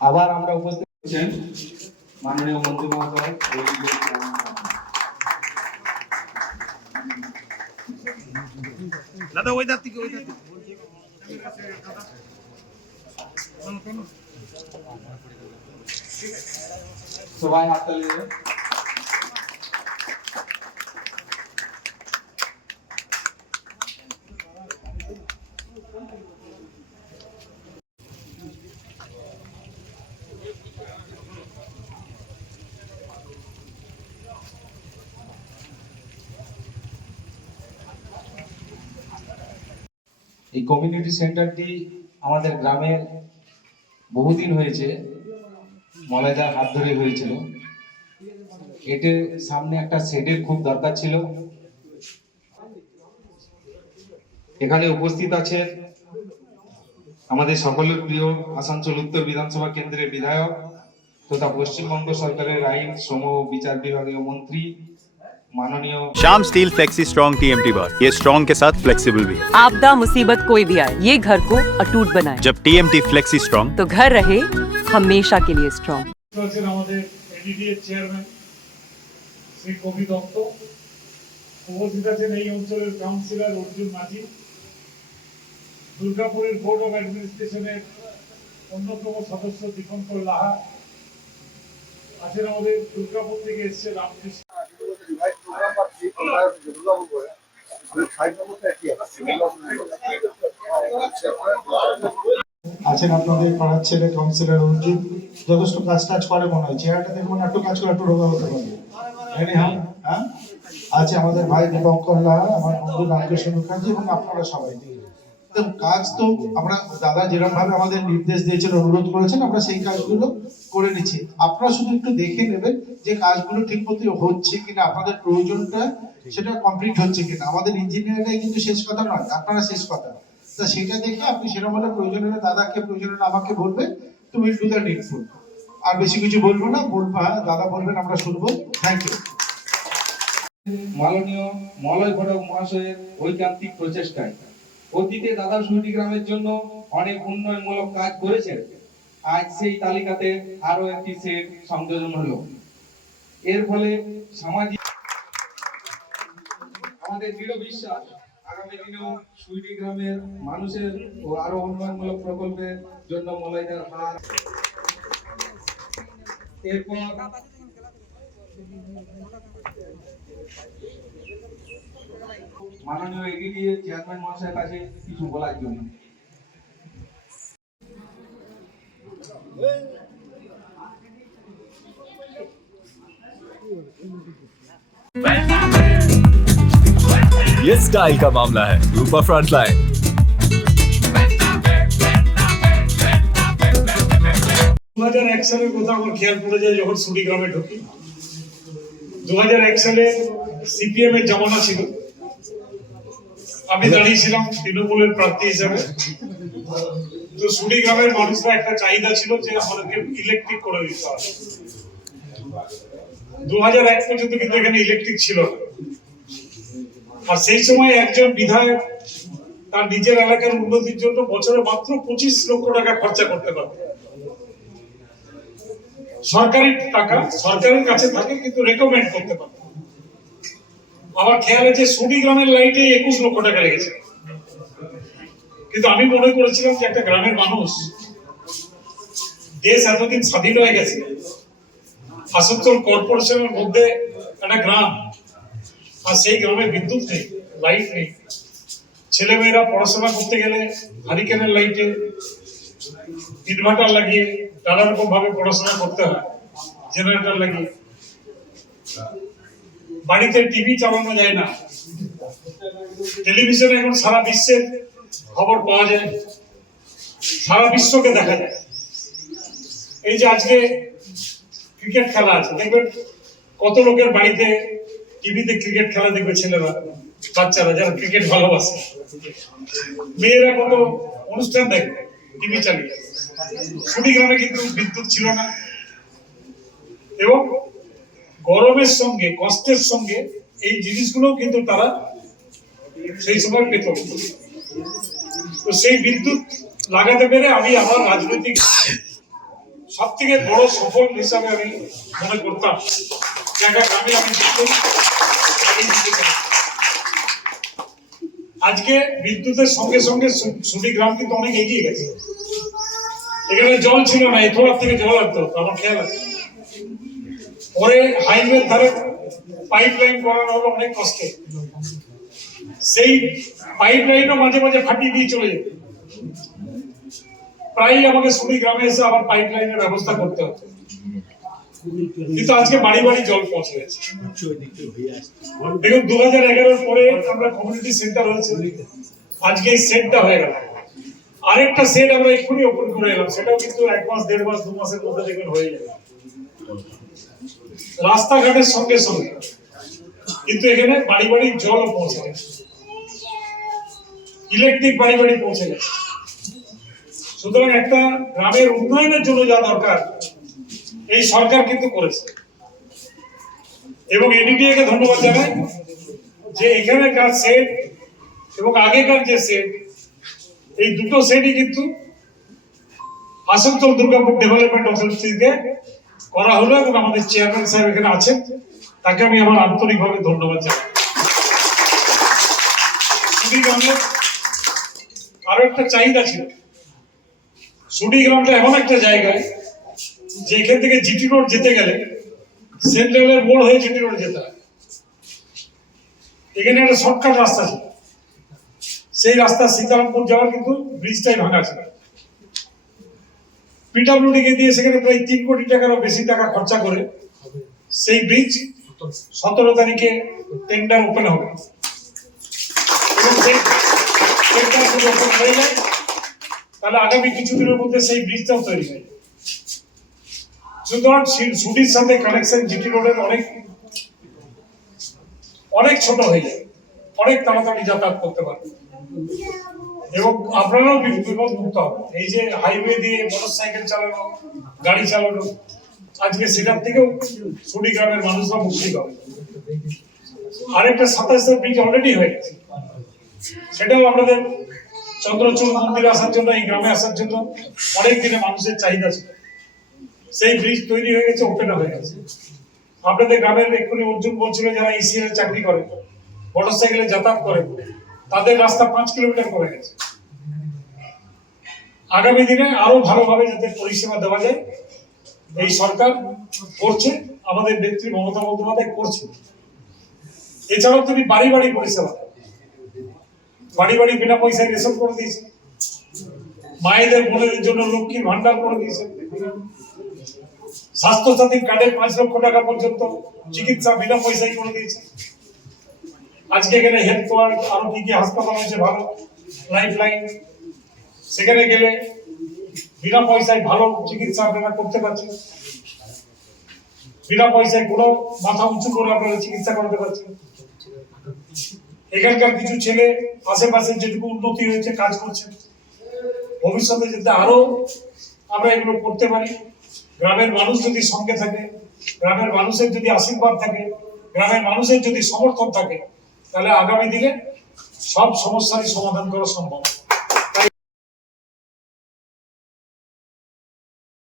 আবার আমরা উপস্থিত হচ্ছেন মাননীয় মন্ত্রী মহোদয়। দাদা ওই দাঁত থেকে সবাই হাততালি দেবেন। এই কমিউনিটি সেন্টারটি আমাদের গ্রামের বহুদিন হয়েছে, মলয়দার হাত ধরে হয়েছিল। এটার সামনে একটা শেডের খুব দরকার ছিল। এখানে উপস্থিত আছেন আমাদের সকলের প্রিয় আসানসোল উত্তর বিধানসভা কেন্দ্রের বিধায়ক তথা পশ্চিমবঙ্গ সরকারের আইন, শ্রম ও বিচার বিভাগীয় মন্ত্রী माननीय Shyam steel flexi strong TMT बार, ये स्ट्रॉन्ग के साथ फ्लेक्सिबल भी है। आपदा मुसीबत कोई भी आए, ये घर को अटूट बनाए। जब TMT फ्लेक्सी स्ट्रॉन्ग तो घर रहे हमेशा के लिए स्ट्रॉन्ग। চেয়ারম্যান শ্রী কবি দত্ত, উপস্থিত আছেন এই অঞ্চলের কাউন্সিলর অর্জুন মাঝি, দুর্গাপুরের বোর্ড অফ অ্যাডমিনিস্ট্রেশনের অন্যতম সদস্য দীপঙ্কর লাহা, আছেন আমাদের দুর্গাপুর থেকে এসছে রামকৃষ্ণ। আছেন আপনাদের পাড়ার ছেলে কাউন্সিলর অর্জুন, যথেষ্ট কাজ টাজ করে মনে হয়। চেহারাটা দেখুন, একটু কাজ করে একটু রোগা হতে পারবে। হ্যাঁ, আছে আমাদের ভাই দীপঙ্কর লাহা, আমার বন্ধু রামকৃষ্ণ মুখার্জি এবং আপনারা সবাই। কাজ তো আমরা দাদা যেরকম ভাবে আমাদের নির্দেশ দিয়েছেন, অনুরোধ করেছেন, আমরা সেই কাজগুলো করে নিচ্ছি। আপনারা শুধু একটু দেখে নেবেন যে কাজগুলো ঠিক মতো হচ্ছে কিনা, আপনাদের প্রয়োজনটা সেটা কমপ্লিট হচ্ছে কিনা। আমাদের ইঞ্জিনিয়াররাই কিন্তু শেষ কথা নয়, আপনারা শেষ কথা। তা সেটা দেখে আপনি সেরকম হলে প্রয়োজন হলে দাদাকে, প্রয়োজন হলে আমাকে বলবেন, তুমি ডু দ্য নিডফুল। আর বেশি কিছু বলবো না, বলবো দাদা বলবেন, আমরা শুনবো। Thank you. মাননীয় মলয় ঘটক মহাশয়ের ঐকান্তিক প্রচেষ্টায় অতীতে দাদা সুইটি গ্রামের জন্য অনেক উন্নয়নমূলক কাজ করেছেন। আজ সেই তালিকাতে আরো একটি সেট সংযোজন হলো। এর ফলে সামাজিক আমাদের দৃঢ় বিশ্বাস আগামী দিনেও সুইটি গ্রামের মানুষের ও আরো উন্নয়নমূলক প্রকল্পের জন্য মলয়দার হাত। এরপর মাননীয় এডিডিএ চেয়ারম্যান মহাশয়ের কাছে কিছু বলার জন্য। ये स्टाइल का मामला है। रूपा फ्रंटलाइन। 2001 সালের কথা আমার খেয়াল পড়ে যায় যখন সুড়ি গ্রামে ঢুকি। 2001 সালে সিপিএম এর জামানা ছিল, আমি দাঁড়িয়েছিলাম তৃণমূলের প্রার্থী হিসাবে। তো সুড়ি গ্রামের মানুষরা একটা চাহিদা ছিল যে আমাদেরকে ইলেকট্রিক করে দিতে হবে। 2001 পর্যন্ত কিন্তু এখানে ইলেকট্রিক ছিল না। আর সেই সময় একজন বিধায়ক তার নিজের এলাকার উন্নতির জন্য বছরে মাত্র 25 লক্ষ টাকা খরচা করতে পারত। সরকারি টাকা সরকারের কাছে থাকে, কিন্তু রেকমেন্ড করতে পারত। আমার খেয়াল আছে সুড়ি গ্রামের লাইটে 21 লক্ষ টাকা লেগেছে। কিন্তু আমি মনে করেছিলাম যে একটা গ্রামের মানুষ, দেশ এতদিন স্বাধীন হয়ে গেছে, আসানসোল কর্পোরেশনের মধ্যে একটা গ্রাম, আর সেই গ্রামে বিদ্যুৎ নেই, লাইট নেই। ছেলেমেয়েরা পড়াশোনা করতে গেলে হারিকেনের লাইটে ইনভার্টার লাগিয়ে নানা রকম ভাবে পড়াশোনা করতে হয়, জেনারেটর লাগিয়ে। বাড়িতে টিভি চালানো যায় না, টেলিভিশনে এখন সারা বিশ্বের খবর পাওয়া যায়, সারা বিশ্বকে দেখা যায়। এই যে আজকে ক্রিকেট খেলা আছে, দেখবেন কত লোকের বাড়িতে টিভিতে ক্রিকেট খেলা দেখবে, ছেলেরা, বাচ্চারা যারা ক্রিকেট ভালোবাসে, মেয়েরা কত অনুষ্ঠান দেখবে টিভি চালিয়ে। সুড়ি গ্রামে কিন্তু বিদ্যুৎ ছিল না, এবং গরমের সঙ্গে কষ্টের সঙ্গে এই জিনিসগুলো কিন্তু তারা সেই সময় পেত। তো সেই বিদ্যুৎ লাগাতে পেরে আমি আমার রাজনৈতিক সব থেকে বড় সফল হিসাবে আমি মনে করতাম একটা গ্রামে আমি আজকে বিদ্যুতের সঙ্গে সঙ্গে সুটি গ্রাম কিন্তু অনেক এগিয়ে গেছে। এখানে জল ছিল না, এই থোড়ার থেকে জল আসতো, আমার খেয়াল আছে। পরে হাইওয়ে ধারে পাইপ লাইন করানো হলো অনেক কষ্টে, সেই পাইপ লাইনও মাঝে মাঝে ফাটিয়ে দিয়ে চলে যেত। প্রায় আমাকে সুটি গ্রামে এসে আবার পাইপ লাইনের ব্যবস্থা করতে হতো, কিন্তু আজকে বাড়ি বাড়ি জল পৌঁছে গেছে। দেখুন 2011 পরে আমরা কমিউনিটি সেন্টার হয়েছে, আজকে এই সেটটা হয়ে গেল। আরেকটা সেট আমরা এক্ষুনি ওপেন করে এলাম, সেটাও কিন্তু 1 মাস 1.5 মাস 2 মাসের মধ্যে দেখবেন হয়ে যাবে। রাস্তাঘাটের সঙ্গে সঙ্গে কিন্তু এখানে বাড়ি বাড়ি জল পৌঁছে গেছে, ইলেকট্রিক বাড়ি বাড়ি পৌঁছে গেছে। সুতরাং একটা গ্রামের উন্নয়নের জন্য যা দরকার এই সরকার কিন্তু করেছে, এবং এডিডিএ কে ধন্যবাদ জানাই যে এখানকার সেট এবং আগেকার যে সেট, এই দুটো সেটই কিন্তু আসানসোল দুর্গাপুর ডেভেলপমেন্ট অথরিটিতে করা হলো, এবং আমাদের চেয়ারম্যান সাহেব এখানে আছেন, তাকে আমি আমার আন্তরিকভাবে ধন্যবাদ জানাই। সুটি গ্রামের আরো একটা চাহিদা ছিল, সুটি গ্রামটা এমন একটা জায়গায় যে এখান থেকে জিটি রোড যেতে গেলে সেন্ট্রালের মোড় হয়ে জিটি রোড যেতে হয়। এখানে একটা শর্টকাট রাস্তা ছিল, সেই রাস্তা সীতারামপুর যাওয়ার কিন্তু ব্রিজটাই ভাঙা ছিল। পিডব্লিউডি কে দিয়ে সেখানে প্রায় 3 কোটি টাকারও বেশি টাকা খরচা করে সেই ব্রিজ 17 তারিখে টেন্ডার ওপেন হবে, এবং সেই টেন্ডার যদি ওপেন হয়ে যায় তাহলে আগামী কিছুদিনের মধ্যে সেই ব্রিজটাও তৈরি হয়। সুতরাং সুটির সাথে কানেকশন জিটি রোডের অনেক ছোট হয়ে যায়, অনেক তাড়াতাড়ি যাতায়াত করতে পারবে, এবং আপনারাও বিপদ মুক্ত হবে। এই যে হাইওয়ে দিয়ে মোটরসাইকেল চালানো, গাড়ি চালানো, আজকে সেটার থেকেও সুটি গ্রামের মানুষরা মুক্তি পাবে। আরেকটা 27 ব্রিজ অলরেডি হয়ে গেছে, সেটাও আপনাদের চন্দ্রচূড় মন্দিরে আসার জন্য, এই গ্রামে আসার জন্য অনেক দিনে মানুষের চাহিদা ছিল। সেই ব্রিজ তৈরি হয়ে গেছে, ওপেন হয়ে গেছে। আপনাদের গ্রামের এক্ষুনি অর্জুন বলছিল যারা ইসিএল চাকরি করে, মোটরসাইকেলে যাতায়াত করে, তাদের রাস্তা 5 কিলোমিটার করে গেছে। আগামী দিনে আরো ভালোভাবে যাতে পরিষেবা দেওয়া যায় এই সরকার করছে, আমাদের নেত্রী মমতা বন্দ্যোপাধ্যায় করছে। এছাড়াও তুমি বাড়ি বাড়ি পরিষেবা, বাড়ি বাড়ি বিনা পয়সায় রেশন করে দিয়েছে, মায়েদের বোনেদের জন্য লক্ষ্মীর ভান্ডার করে দিয়েছে, স্বাস্থ্য সাথী কার্ডে 5 লক্ষ টাকা পর্যন্ত চিকিৎসা বিনা পয়সায় করে দিয়েছে। আজকে এখানে হেলথ কোয়ার্ড, আরো কি কি হাসপাতাল হয়েছে ভালো, লাইফ লাইন, সেখানে গেলে বিনা পয়সায় ভালো চিকিৎসা আপনারা করতে পারছেন, বিনা পয়সায় কোনো মাথা উঁচু করে আপনারা চিকিৎসা করতে পারছেন। এখানকার কিছু ছেলে আশেপাশে যেটুকু উন্নতি হয়েছে কাজ করছে, ভবিষ্যতে যাতে আরো আমরা এগুলো করতে পারি। গ্রামের মানুষ যদি সঙ্গে থাকে, গ্রামের মানুষের যদি আশীর্বাদ থাকে, গ্রামের মানুষের যদি সমর্থন থাকে, তাহলে আগামী দিনে সব সমস্যারই সমাধান করা সম্ভব।